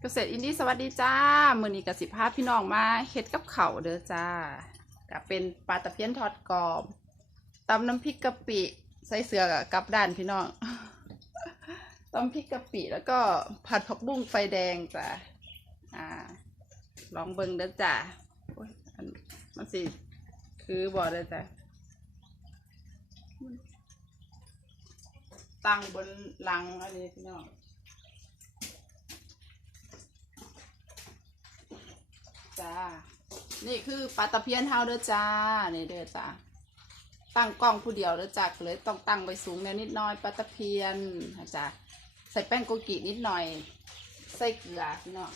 เกษตรอินดี้สวัสดีจ้า มือนี้กับสิภาพพี่น้องมาเฮ็ดกับเขาเด้อจ้ากับเป็นปลาตะเพียนทอดกรอบตำน้ำพริกกะปิใส่เสือกับกลับด้านพี่น้องตำพริกกะปิแล้วก็ผัดผักบุ้งไฟแดงจ้าอ่า ลองเบิ่งเด้อจ้ามันสิคือบ่เด้อจ้าตั้งบนหลังอันนี้พี่น้อง จ้า นี่คือปลาตะเพียนเฮาเด้อจ้านี่เด้อจ้าตั้งกล้องผู้เดียวเด้อจ้าก็เลยต้องตั้งไปสูงแนวนิดหน้อยปลาตะเพียนจ้าใส่แป้งโกกินิดหน่อย ใส่เกลือพี่น้อง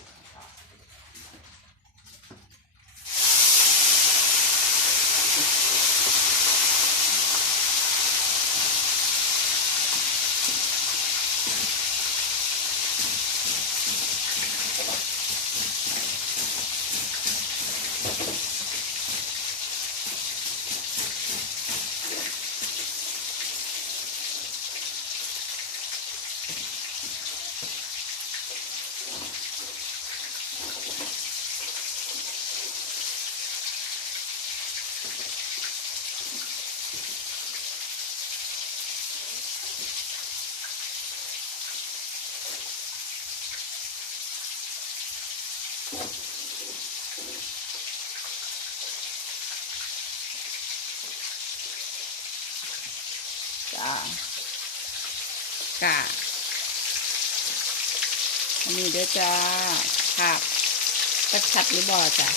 จ้ากะอันนี้เด้อจ้าครับชัดหรือบ่จ้ะ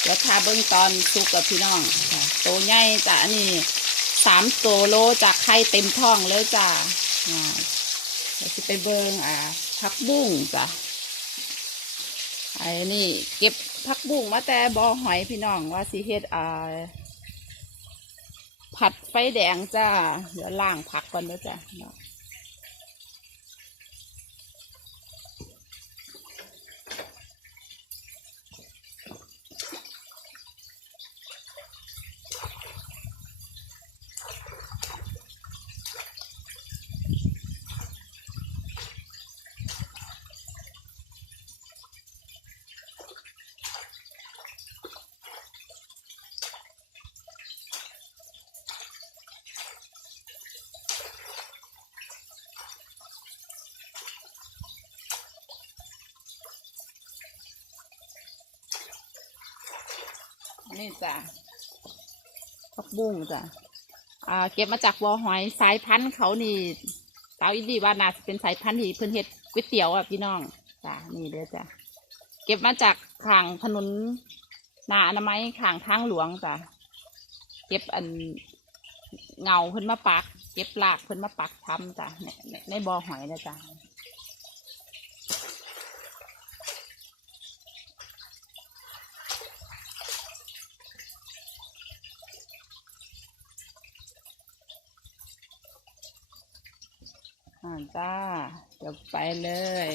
เดี๋ยวทาเบิ้งตอนสุกกับพี่น้องจ้ะโตใหญ่จ้ะอันนี้สามตัวโลจากไข่เต็มท้องเลยจ้ะอ่าเดี๋ยวจะไปเบิ้งอ่าผักบุ้งจ้ะ อ้นี่เก็บผักบุ้งมาแต่บ่อหอยพี่น้องว่าสิเฮ็ดอ่าผัดไฟแดงจ้า เดี๋ยวล่างผักก่อนนะจ้ะ จ้ะผักบุ้งจ้ะอ่าเก็บมาจากวอหอยสายพันธุ์เขานี่สาวอินดีว่านาจะเป็นสายพันธุ์ที่เพิ่นเฮ็ดก๋วยเตี๋ยวอะพี่น้องจ้ะนี่เด้อจ้ะเก็บมาจากขางถนนนาอนามัยขางทางหลวงจ้ะเก็บอันเงาเพิ่นมาปัก เก็บรากเพิ่นมาปักทำจ้ะในในในบ่อหอยนะจ้ะ อ่าจ้าเดี๋ยวไปเลย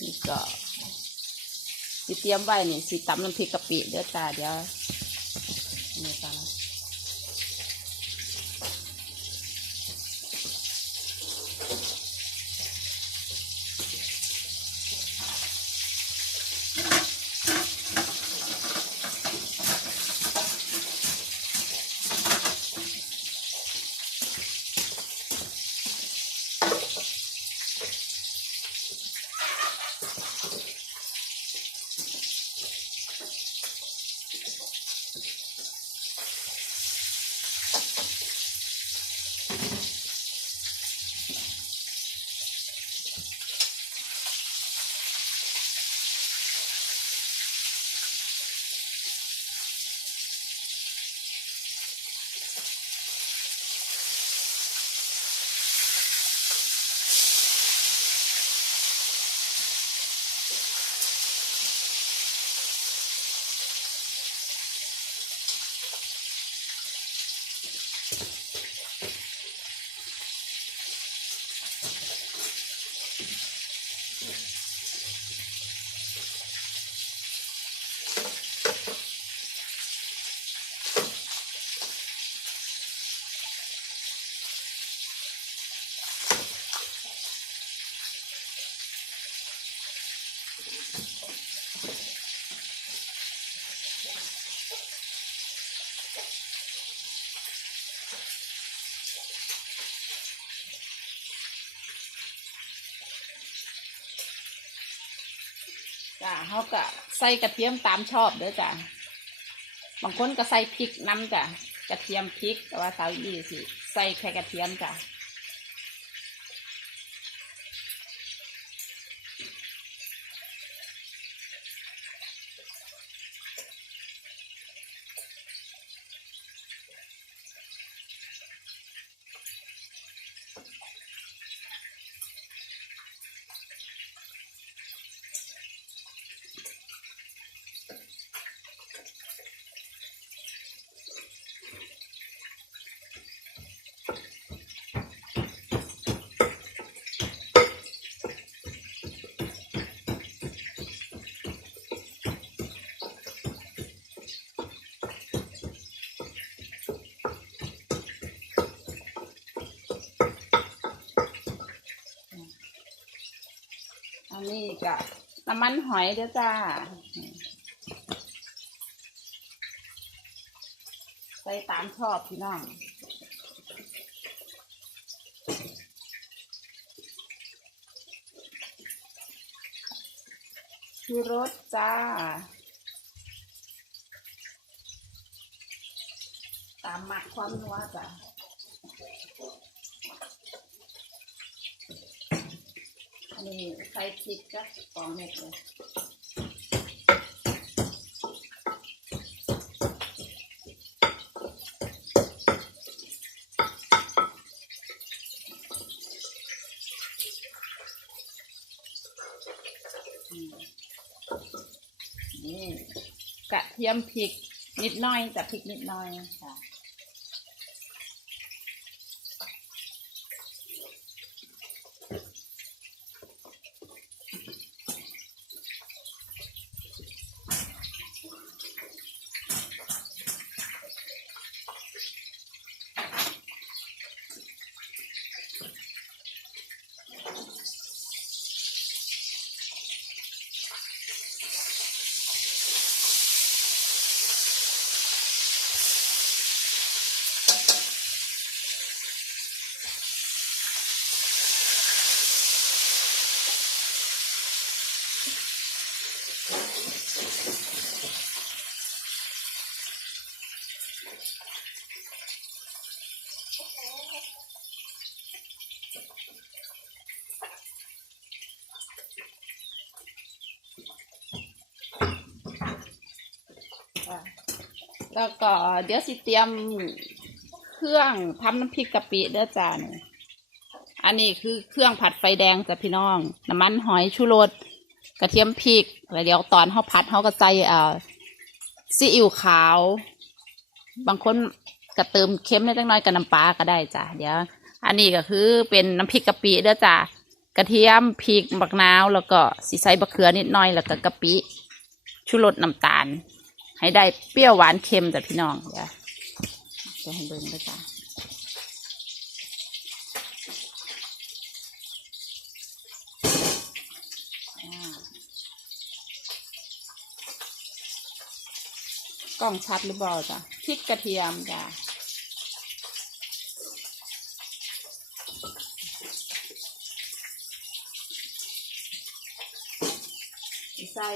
นี่ก็สิเตรียมไว้นี่สิตำน้ำพริกกะปิเด้อจ้าเดี๋ยวนี่จ้า เขาก็ใส่กระเทียมตามชอบเด้อจ้ะบางคนก็ใส่พริกน้ำจ้ะกระเทียมพริกแต่ว่าสาวอีสิใส่แค่กระเทียมจ้ะ นนี้ก็น้ำมันหอยเด้อจ้า ใส่ตามชอบพี่น้องชูรสจ้า ตามหมักความนัวจ้ะ นนี้ใส่พริกจ้ะสองเม็ดเลยนี่กระเทียมพริกนิดหน้อยจะพริกนิดหน้อยค่ะ แล้วก็เดี๋ยวสิเตรียมเครื่องทำน้ำพริกกะปิเด้อจ้านี่อันนี้คือเครื่องผัดไฟแดงจ้ะพี่น้อง น้ำมันหอยชูรสกระเทียมพริกแล้วเดี๋ยวตอนเขาผัดเขาก็ใส่เอ่อซีอิ๊วขาว บางคนก็เติมเค็มได้จังน้อยกับน้ำปลาก็ได้จ้ะเดี๋ยว อันนี้ก็คือเป็นน้ำพริกกะปิเด้อจ้ะกระเทียมพริกบักนาว แล้วก็สีใส่บะเขือนิดหน่อยแล้วก็กะปิชูรสน้ำตาล ให้ได้เปรี้ยวหวานเค็มจ้ะพี่น้องเดี๋ยวจะให้เบิ่งด้วยจ้ะกล้องชัดหรือเปล่าจ้ะพริกกระเทียมจ้ะใส่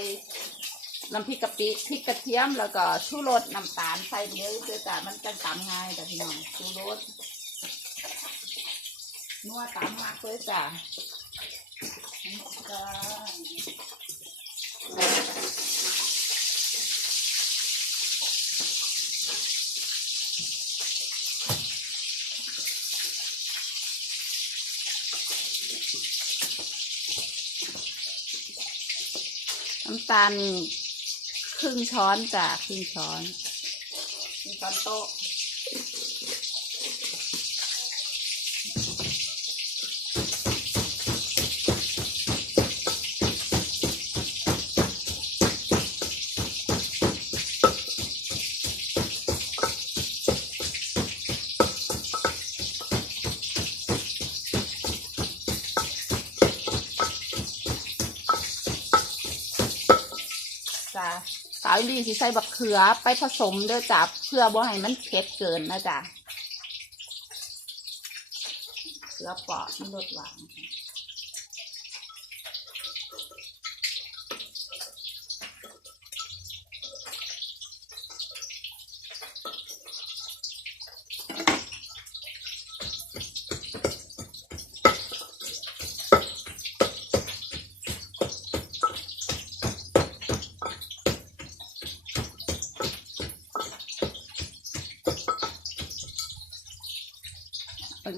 น้ำพริกกะปิพริกกระเทียมแล้วก็ชูรสน้ำตาลใส่เยอะเพื่อจะมันจะตำง่ายแต่พี่น้องชูรสนัวตามมากเลยจ้ะน้ำตาล ครึ่งช้อนจ้ะครึ่งช้อนครึ่งช้อนโต๊ะจ้ะ วดีสิใส่บักเขือไปผสมด้วยจ้ะเพื่อบ่ให้มันเค็ดเกินนะจ๊ะเขือปอดมันรสหวาน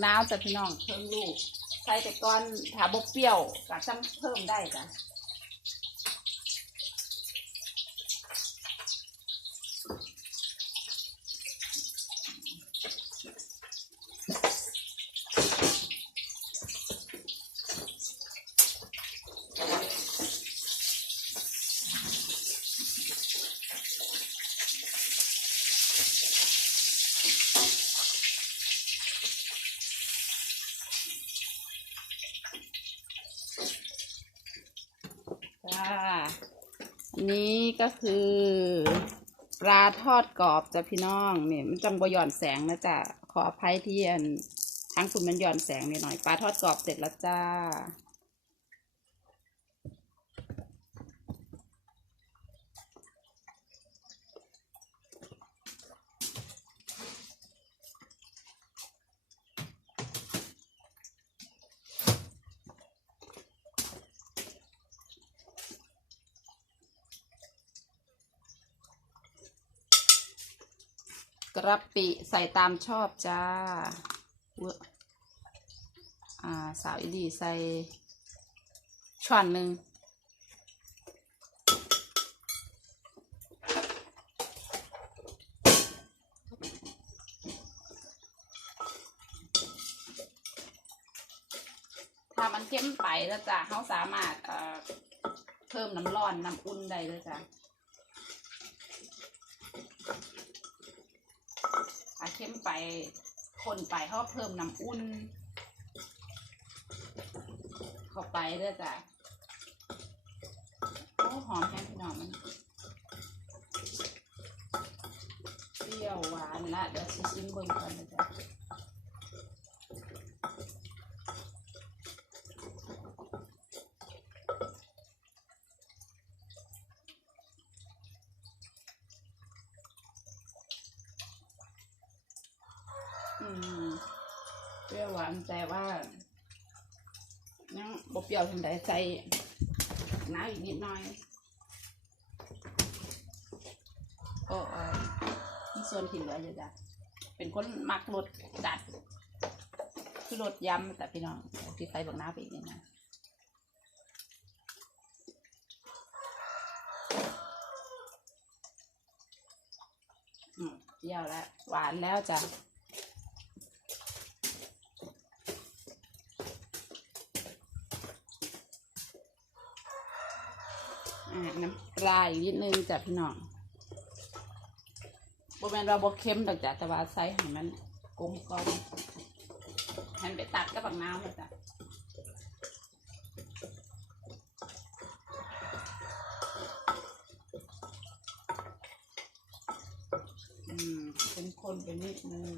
นาวจ้ะพี่น้องเพิ่มลูกใส่แต่ก้อนถาบกเปรี้ยวก็จังเพิ่มได้จ้ะ จ้าอันนี้ ก็คือ ปลาทอดกรอบจ้ะพี่น้องเนี่ยมันจังบหย่อนแสงนะจ๊ะขออภัยที่อันทั้งคุณมันหย่อนแสงนิดหน่อยปลาทอดกรอบเสร็จแล้วจ้า กระปิใส่ตามชอบจ้าอ่าสาวอีดีใส่ช้อนหนึ่งถ้ามันเข้มไปแล้วจ้ะเขาสามารถเอ่อเพิ่มน้ำร้อนน้ำอุ่นได้เลยจ้ะ ถ้าเข้ม ไปคนไปเขาเพิ่มน้ำอุ่น เข้าไปเด้อจ้ะโอ้หอมแห้งพี่น้องมันเปรี้ยวหวานละเดี๋ยวชิชิมเบิ่งก่อนนะจ๊ะอืมเปรี้ยวหวานแต่ว่ายัง บ่เปรี้ใส่น้ำอีกนิดหน่อยโอ้เออมีส่วนที่เหลืออยู่จ้ะเป็นคนมักรสจัด คือรสยำแต่พี่น้องที่ใส่บักน้ำไปอีกนิดนะอืมเปรี้ยวแล้ว หวานแล้วจ้ะ อ่าน้ำปลาอีกนิดนึงจ้ะพี่น้องบแมนเราบกเค็มดอกจ้ะแต่ว่าใส่ให้มันกลมกลอมหันไปตัดกับบักน้ำเลยจ้ะอืมเป็นคนไปนิดนึง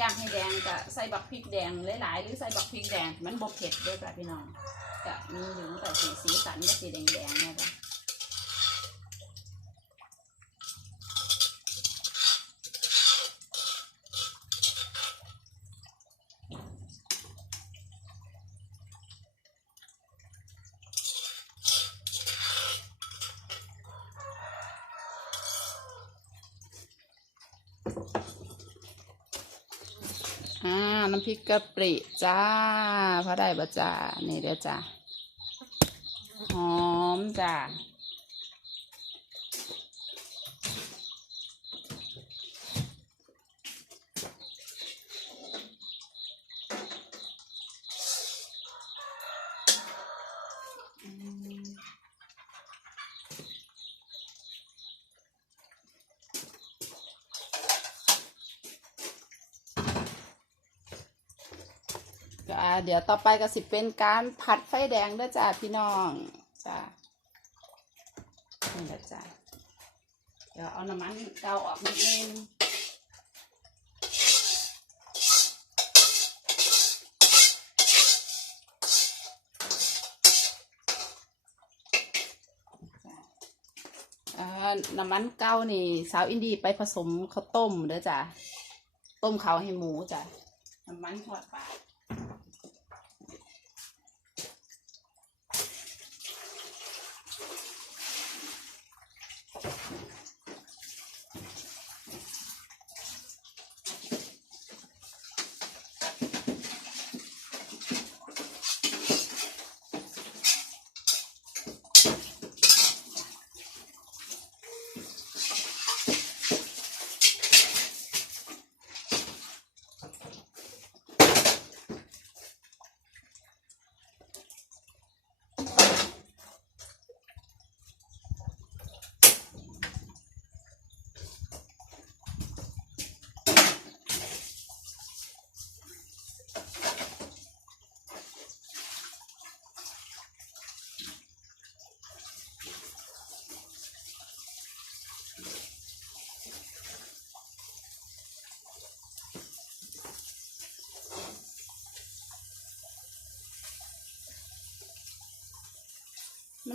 อยากให้แดงกะใส่บักพริกแดงหลายๆหรือใส่บักพริกแดงมันบกเผ็ดด้วยจ้ะพี่น้องกะมีอยู่แต่สีสีสันก็สีแดงๆเนี่ยจ้ะ อ่า น้ำพริกกะปริจ้าพอได้บะจ้า นี่เด้อจ้า หอมจ้า ดี๋ยวต่อไปก็สิเป็นการผัดไฟแดงด้อจ้าพี่น้องจ้านี่แหละจ้าเดี๋ยวเอาน้ำมันเกาออกนิดนึงน้ำมันเกานี่ สาวอินดีไปผสมข้าวต้มเด้อจ้าต้มเขาให้หมูจ้ะน้ำมันทอดปลา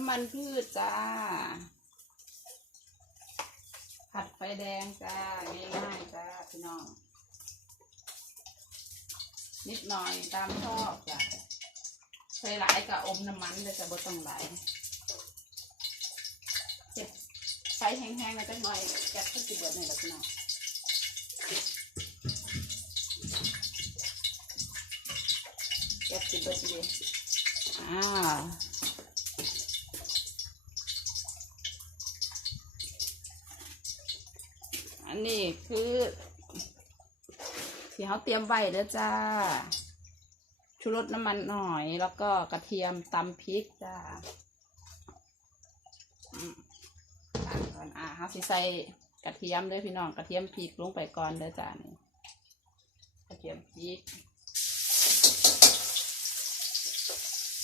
ำมันพืชจ้า ผัดไฟแดงจ้า ง่ายๆจ้า พี่น้อง นิดหน่อยตามชอบจ้ะใส่หลายกับอมน้ำมันเลยจะบ่ต้องหลายเก็บไฟแห้งๆมาจักหน่อยแก๊สก็สิเบิดนี่แหละพี่น้องแก๊สสิเบิดเลยอ้าว อันนี้คือที่เขาเตรียมไว้แล้วจ้า ชูรสน้ำมันหน่อยแล้วก็กระเทียมตำพริกจ้าอืมอะก่อนอะเขาสิใส่กระเทียมด้วยพี่น้องกระเทียมพริกลงไปก่อนเด้อจ้านี่กระเทียมพริก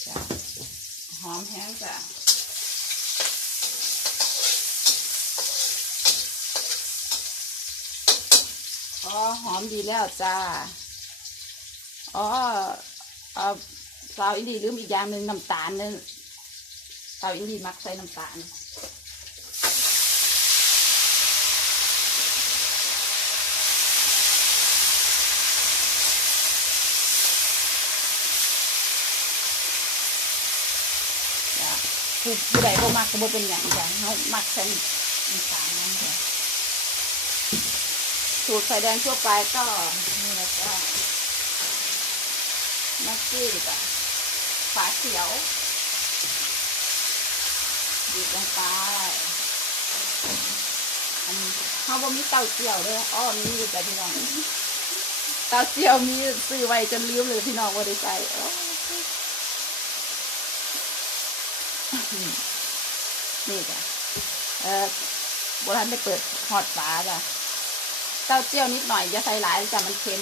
จ้าหอมแห้งจ้า อ๋อหอมดีแล้วจ้า อ๋อเอ่อสาวอินดีลืมอีกอย่างหนึ่งน้ำตาลเนี่ยสาวอินดีมักใส่น้ำตาลผู้ใดบ่มักก็บ่เป็นอย่างจ้ะเขามักใส่น้ำตาล สูตรไฟแดงทั่วไปก็นี่นะจ๊ะนักกี้จ้ะฝาเขียวบีบลงไปอันนี้เขาบ่มีเตาเจียวเลยอ้อมีอยู่แต่พี่น้องเตาเจียวมีซื้อไว้จนลืมเลยพี่น้องว่าได้ใส่นี่จ้ะเออโบราณได้เปิดหอดฝาจ้ะ เต้าเจี้ยวนิดหน่อยอย่าใส่หลายจ้ะมันเค็ม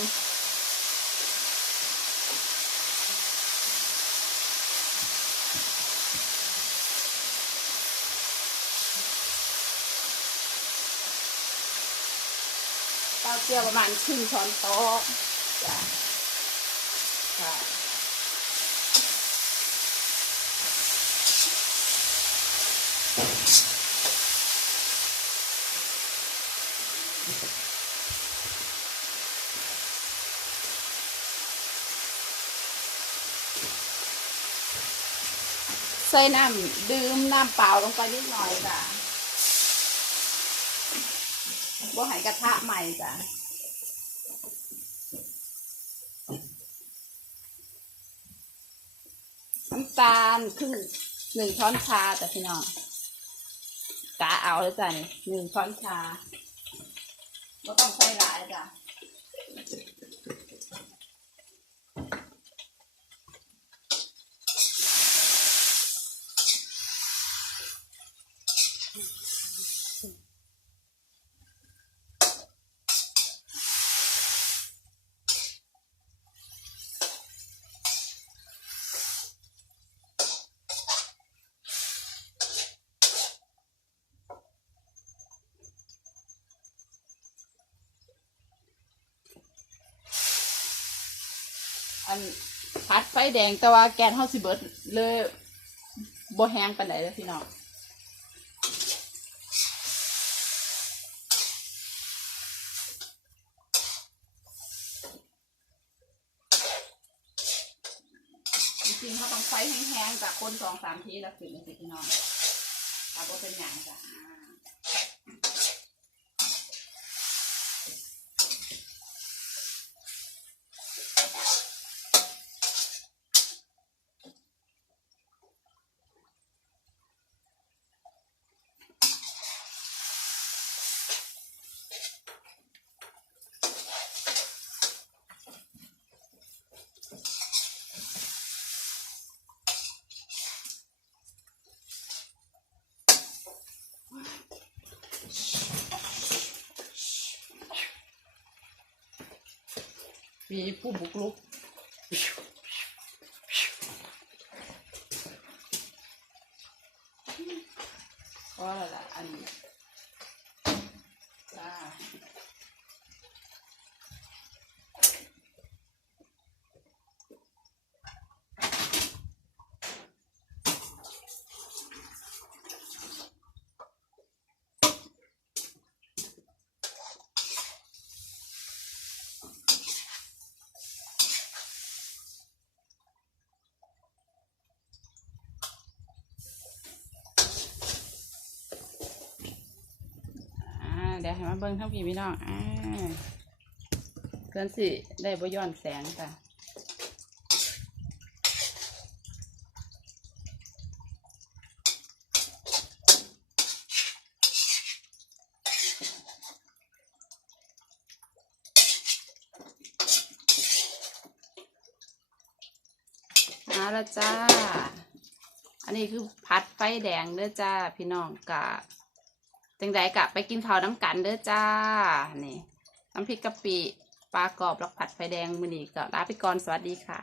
เต้าเจี้ยวประมาณครึ่งช้อนโต๊ะจ้ะค่ะ ใส่น้ำดื่มน้ำเปล่าลงไปนิดหน่อยจ้ะว่าหายกระทะใหม่จ้ะน้ำตาลครึ่งหนึ่งช้อนชาแต่พี่น้องกะเอาเลยจ้ะนี่หนึ่งช้อนชาก็ต้องใส่หลายจ้ะ แดงแต่ว่าแกนเฮาสิเบิดเลยบ่แห้งปานใดเลยพี่น้องจริงเขาต้องไฟแห้งๆจากคนสองสามทีแล้วขึ้นเลยสิพี่น้องถ้าบ่เป็นหยังจ้ะ มีผู้บุกรุกก็อะไรล่ะอันนี้จ้าอ่าเดี๋ยวให้มาเบิ่งทั้งพี่พี่น้องอ่าเกินสิได้บ่ย้อนแสงจ้ะมาแล้วจ้า อันนี้คือพัดไฟแดงเด้อจ้า พี่น้องกะ จังใดกะไปกินข้าวน้ำกันเด้อจ้า นี่น้ำพริกกะปิปลากรอบแล้วผัดไฟแดงมือนีก็ลาไปก่อนสวัสดีค่ะ